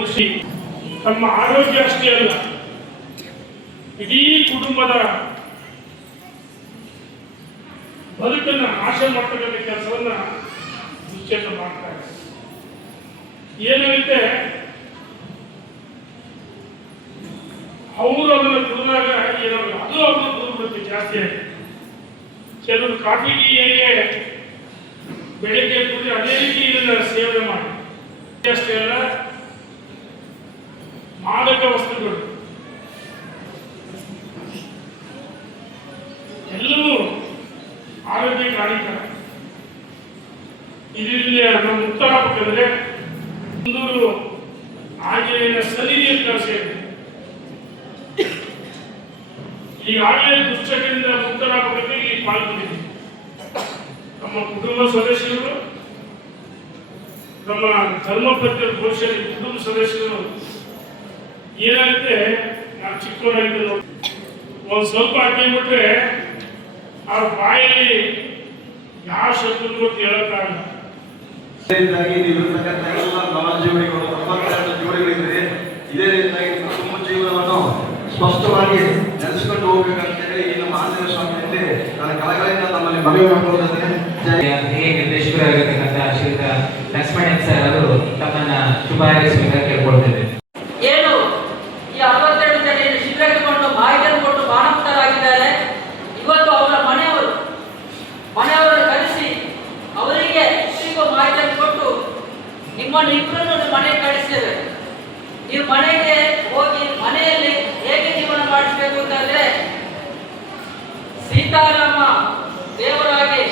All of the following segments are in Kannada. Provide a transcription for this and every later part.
ಉಳಿಸಿ ತಮ್ಮ ಆರೋಗ್ಯ ಅಷ್ಟೇ ಅಲ್ಲ, ಇಡೀ ಕುಟುಂಬದ ಬದುಕನ್ನು ನಾಶ ಮಾಡ್ತಕ್ಕಂಥ ಕೆಲಸವನ್ನ ನಿಶ್ಚಯ ಮಾಡ್ತಾರೆ. ಏನಾಗುತ್ತೆ, ಅವರು ಅದನ್ನು ಕುಡಿದಾಗ ಏನಾಗಲ್ಲ, ಅದು ಅವ್ರನ್ನ ಕುಡಿದ್ಬಿಡುತ್ತೆ ಜಾಸ್ತಿ ಆಗಿ. ಕೆಲವರು ಕಾಫಿ ಟೀಗೆ ಬೆಳಿಗ್ಗೆ ಕುಡಿದು ಅದೇ ರೀತಿ ಇದನ್ನ ಸೇವನೆ ಮಾಡಿ ಅಷ್ಟೇ ಅಲ್ಲ, ಮಾದಕ ವಸ್ತುಗಳು ಎಲ್ಲವೂ ಆರೋಗ್ಯಕ್ಕೆ ಹಾನಿಕರ. ಇದರಿಂದ ನಮ್ಮ ಮುಕ್ತರಾಗಬೇಕಂದ್ರೆ ಒಂದು ಆಂಜನೇಯನ ಸನ್ನಿಧಿ ಅಂತ ಸೇರಿದೆ. ಈಗಾಗಲೇ ದುಶ್ಚಟದಿಂದ ಮುಕ್ತರಾಗಬೇಕಂದ್ರೆ ಇಲ್ಲಿ ಪಾಲ್ಗೊಂಡಿದೆ. ನಮ್ಮ ಕುಟುಂಬ ಸದಸ್ಯರು, ನಮ್ಮ ಧರ್ಮಪತ್ನಿಯರು, ಬಹುಶಃ ಕುಟುಂಬ ಸದಸ್ಯರು ಏನಾಗುತ್ತೆ, ನಾವು ಚಿಕ್ಕವರಾಗಿದ್ದು ಒಂದು ಸ್ವಲ್ಪ ಹಾಕಿಬಿಟ್ರೆ ಅವ್ರ ಬಾಯಲ್ಲಿ ಯಾವ ಶಬ್ದಕ್ಕೂ ಹೇಳಕ್ಕಾಗಲ್ಲ. ಜೋಡಿಗಳಿದೆ. ಇದೇ ರೀತಿಯಾಗಿ ಕುಟುಂಬ ಜೀವನವನ್ನು ಸ್ಪಷ್ಟವಾಗಿ ನಡೆಸಿಕೊಂಡು ಹೋಗ್ಬೇಕಂತೇಳಿ ಈ ನಮ್ಮ ಆಂಜನೇಯ ಸ್ವಾಮಿಯಲ್ಲಿ ನನ್ನ ಕಳಕಳಿಯಿಂದ ನಮ್ಮಲ್ಲಿ ಮನವಿ ಮಾಡಿಕೊಳ್ಳುತ್ತೇನೆ. ನಿರ್ದೇಶಕರಾಗಿರ್ತಕ್ಕಂಥ ಶ್ರೀಯುತ ಲಕ್ಷ್ಮಣ್ ಸರ್ ಅವರು ತಮ್ಮನ್ನ ಶುಭ ಹಾರೈಸಬೇಕಾಗಿ ಕೇಳ್ಕೊಳ್ತೇವೆ. ಏನು ಈ 62 ಜನ ಶಿಬಿರಕ್ಕೆ ಕೊಂಡು ಮಾಹಿತಿಯನ್ನು ಕೊಟ್ಟು ಬಾಣಮುಕ್ತರಾಗಿದ್ದಾರೆ. ಇವತ್ತು ಅವರ ಮನೆಯವರು ಕರೆಸಿ ಅವರಿಗೆ ಇಷ್ಟರಿಗೂ ಮಾಹಿತಿಯನ್ನು ಕೊಟ್ಟು ನಿಮ್ಮನ್ನು ಇಬ್ಬರನ್ನು ಮನೆಗೆ ಕಳಿಸ್ತೇವೆ. ನೀವು ಮನೆಗೆ ಹೋಗಿ ಮನೆಯಲ್ಲಿ ಹೇಗೆ ಜೀವನ ಮಾಡಿಸಬೇಕು ಅಂತಂದ್ರೆ ಸೀತಾರಾಮ ದೇವರಾಗಿ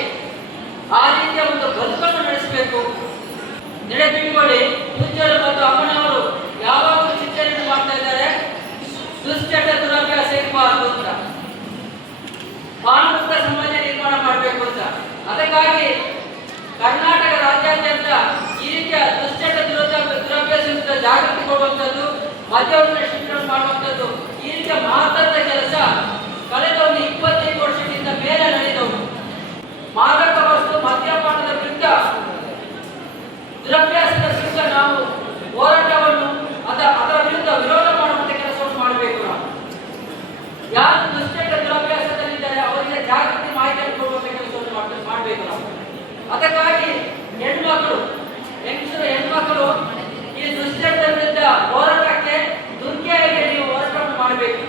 ಆ ರೀತಿಯ ಒಂದು ಬದುಕನ್ನು ನಡೆಸಬೇಕು. ನೆನಪಿಟ್ಟುಕೊಳ್ಳಿ, ಪೂಜ್ಯರು ಮತ್ತು ಅಮ್ಮನವರು ಯಾವಾಗಲೂ ಚಿಂತನೆಯನ್ನು ಮಾಡ್ತಾ ಇದ್ದಾರೆ, ದುಶ್ಚಟ ದುರಭ್ಯಾಸ ಇರಬಾರದು ಅಂತ, ಬಾಣಮುಕ್ತ ಸಮಾಜ ನಿರ್ಮಾಣ ಮಾಡಬೇಕು ಅಂತ. ಅದಕ್ಕಾಗಿ ಕರ್ನಾಟಕ ರಾಜ್ಯಾದ್ಯಂತ ಈ ರೀತಿಯ ದುಶ್ಚಟ ದುರಭ್ಯಾಸದಿಂದ ಜಾಗೃತಿ ಕೊಡುವಂಥದ್ದು, ಮದ್ಯವನ್ನು ಶಿಕ್ಷಣ ಮಾಡುವಂಥದ್ದು, ಈ ರೀತಿಯ ಮಹತ್ತರದ ಕೆಲಸ ಕಳೆದ ಒಂದು 25 ವರ್ಷದಿಂದ ಮೇಲೆ ನಡೆದವು. ಮಾದಕ ವಸ್ತು ಮದ್ಯಪಾನದ ವಿರುದ್ಧ, ದುರಭ್ಯಾಸದ ವಿರುದ್ಧ ನಾವು ಹೋರಾಟವನ್ನು ಅದರ ವಿರುದ್ಧ ವಿರೋಧ ಮಾಡುವಂತ ಕೆಲಸವನ್ನು ಮಾಡಬೇಕು. ನಾವು ಯಾರು ದುಶ್ಚಟ ದುರಭ್ಯಾಸದಲ್ಲಿದ್ದಾರೆ ಅವರಿಗೆ ಜಾಗೃತಿ ಮಾಹಿತಿಯನ್ನು ಕೊಡುವಂತ ಕೆಲಸವನ್ನು ಮಾಡಬೇಕು. ನಾವು ಅದಕ್ಕಾಗಿ ಹೆಣ್ಮಕ್ಕಳು ಈ ದುಶ್ಚಟದ ವಿರುದ್ಧ ಹೋರಾಟಕ್ಕೆ ದುರ್ಗೆಯಾಗಿ ನೀವು ಹೋರಾಟವನ್ನು ಮಾಡಬೇಕು.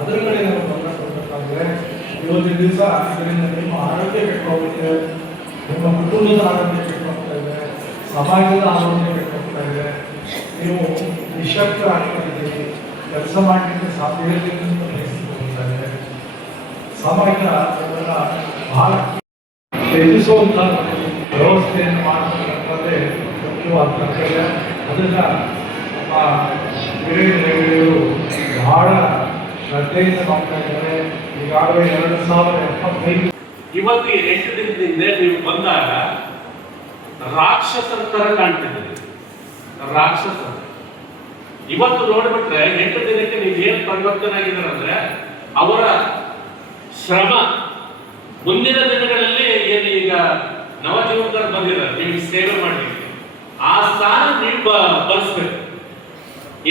ಅದರ ಕಡೆ ನಾವು ಗಮನ ಕೊಡಬೇಕಾದ್ರೆ ಇವತ್ತಿನ ದಿವಸ ಇದರಿಂದ ನಿಮ್ಮ ಆರೋಗ್ಯ ಕೆಟ್ಟೋಗುತ್ತೆ, ನಿಮ್ಮ ಕುಟುಂಬದ ಆರೋಗ್ಯ ಕೆಟ್ಟೋಗ್ತಾ ಇದೆ, ಸಮಾಜದ ಆರೋಗ್ಯ ಕೆಟ್ಟೋಗ್ತಾ ಇದೆ. ನೀವು ನಿಶಕ್ತರಾಗ್ತಿದ್ದೀರಿ, ಕೆಲಸ ಮಾಡಲಿಕ್ಕೆ ಸಾಧ್ಯ ಇರಲಿಕ್ಕೆ ಪರಿಸ್ಥಿತಿ ಇದೆ. ಸಮಾಜ ಅದನ್ನು ಬಹಳ ಎದುರಿಸುವಂಥ ವ್ಯವಸ್ಥೆಯನ್ನು ಮಾಡತಕ್ಕಂಥದ್ದೇ ಮುಖ್ಯವಾದ ಕರ್ತವ್ಯ. ಅದನ್ನು ನಮ್ಮ ಹಿರಿಯರು ಬಹಳ ಶ್ರದ್ಧೆಯಿಂದ ಮಾಡ್ತಾ ಇದ್ದಾರೆ. ಈಗಾಗಲೇ 2075 ಇವತ್ತು 8 ದಿನದಿಂದ ನೀವು ಬಂದಾಗ ರಾಕ್ಷಸರ ತರ ಕಾಣ್ತಿದ್ದೀರಿ. ರಾಕ್ಷಸ ಇವತ್ತು ನೋಡ್ಬಿಟ್ರೆ 8 ದಿನಕ್ಕೆ ನೀವು ಏನ್ ಪರಿವರ್ತನೆ ಆಗಿದ್ದಾರೆ ಅಂದ್ರೆ ಅವರ ಶ್ರಮ ಮುಂದಿನ ದಿನಗಳಲ್ಲಿ ಏನು ಈಗ ನವಜೀವನದಲ್ಲಿ ಬಂದಿದ್ದಾರೆ ನಿಮಗೆ ಸೇವೆ ಮಾಡಲಿಕ್ಕೆ ಆ ಸ್ಥಾನ ನೀವು ಬಳಸ್ಬೇಕು.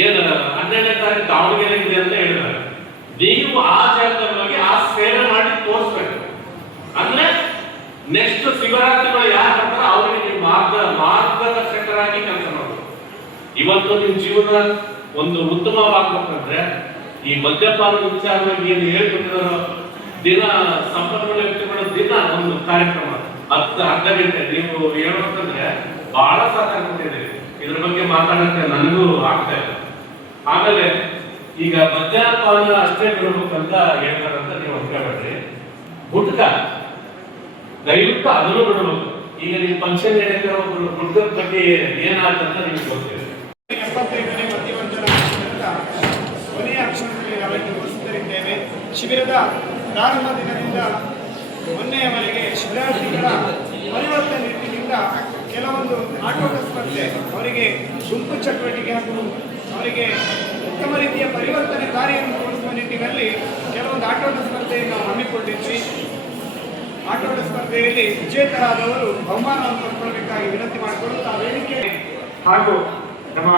ಏನು 12ನೇ ತಾರೀಕು ದಾವಣಗೆರೆ ಇದೆ ಅಂತ ಹೇಳಿದ್ದಾರೆ, ನೀವು ಆ ಜಾಗದಲ್ಲಿ ಆ ಸೇವೆ ಮಾಡಿ ತೋರಿಸ್ಬೇಕು. ಅಂದ್ರೆ ನೆಕ್ಸ್ಟ್ ಶಿವರಾತ್ರಿಗಳು ಯಾರು ಬರ್ತಾರ ಅವರಿಗೆ ನೀವು ಮಾರ್ಗದರ್ಶಕರಾಗಿ ಕೆಲಸ ಮಾಡಬೇಕು. ಇವತ್ತು ನಿಮ್ಮ ಜೀವನ ಒಂದು ಉತ್ತಮವಾಗಬೇಕಂದ್ರೆ ಈ ಮದ್ಯಪಾನದ ವಿಚಾರವಾಗಿ ಏನು ಹೇಳ್ಕೊಟ್ಟಿರೋ ದಿನ ಸಂಪನ್ಮೂಲ ವ್ಯಕ್ತಿಗಳು ದಿನ ಒಂದು ಕಾರ್ಯಕ್ರಮ ಅರ್ಧ ಗಂಟೆ ನೀವು ಹೇಳ್ಬೇಕಂದ್ರೆ ಬಹಳ ಸಾಕಾಗ್ಬಿಟ್ಟಿದೆ. ಇದ್ರ ಬಗ್ಗೆ ಮಾತಾಡಕ್ಕೆ ನನಗೂ ಆಗ್ತಾ ಇಲ್ಲ. ಆಮೇಲೆ ಈಗ ಮದ್ಯಪಾನ ಅಷ್ಟೇ ಬಿಡಬೇಕಂತ ಹೇಳ್ತಾರಂತ ನೀವು ಅನ್ಕೋಬೇಡ್ರಿ. ಗುಟ್ಕ ದಯವಿಟ್ಟು ಅದನ್ನು ಬಿಡಬೇಕು. ಈಗ ನೀವು ಫಂಕ್ಷನ್ ಹೇಳಿದ್ರೆ ಒಬ್ರು ಗುಟ್ಕದ ಬಗ್ಗೆ ಏನಾಗ್ತಂತ ನಿಮ್ಗೆ ಗೊತ್ತಿದೆ. 75ನೇ ಮದ್ಯವಂಚನ ಕೊನೆಯ ಅಕ್ಷರದಲ್ಲಿ ನಾವೆಲ್ಲರೂ ಉಪಸ್ಥಿತರಿದ್ದೇವೆ. ಶಿಬಿರದ ಪ್ರಾರಂಭ ದಿನದಿಂದ ಮೊನ್ನೆಯವರೆಗೆ ಶಿಬಿರಾರ್ಥಿಗಳ ಪರಿವರ್ತನೆ ನಿಟ್ಟಿನಿಂದ ಕೆಲವೊಂದು ಆಟೋಟ ಸ್ಪರ್ಧೆ, ಅವರಿಗೆ ಗುಂಪು ಚಟುವಟಿಕೆ ಹಾಗೂ ಅವರಿಗೆ ಉತ್ತಮ ರೀತಿಯ ಪರಿವರ್ತನೆ ಕಾರ್ಯವನ್ನು ತೋರಿಸುವ ನಿಟ್ಟಿನಲ್ಲಿ ಕೆಲವೊಂದು ಆಟೋಟ ಸ್ಪರ್ಧೆಯನ್ನು ಹಮ್ಮಿಕೊಂಡಿದ್ವಿ. ಆಟೋಟ ಸ್ಪರ್ಧೆಯಲ್ಲಿ ವಿಜೇತರಾದವರು ಬಹುಮಾನವನ್ನು ಪಡ್ಕೊಳ್ಬೇಕಾಗಿ ವಿನಂತಿ ಮಾಡಿಕೊಂಡು ಆ ವೇದಿಕೆ ಹಾಗೂ ನಮ್ಮ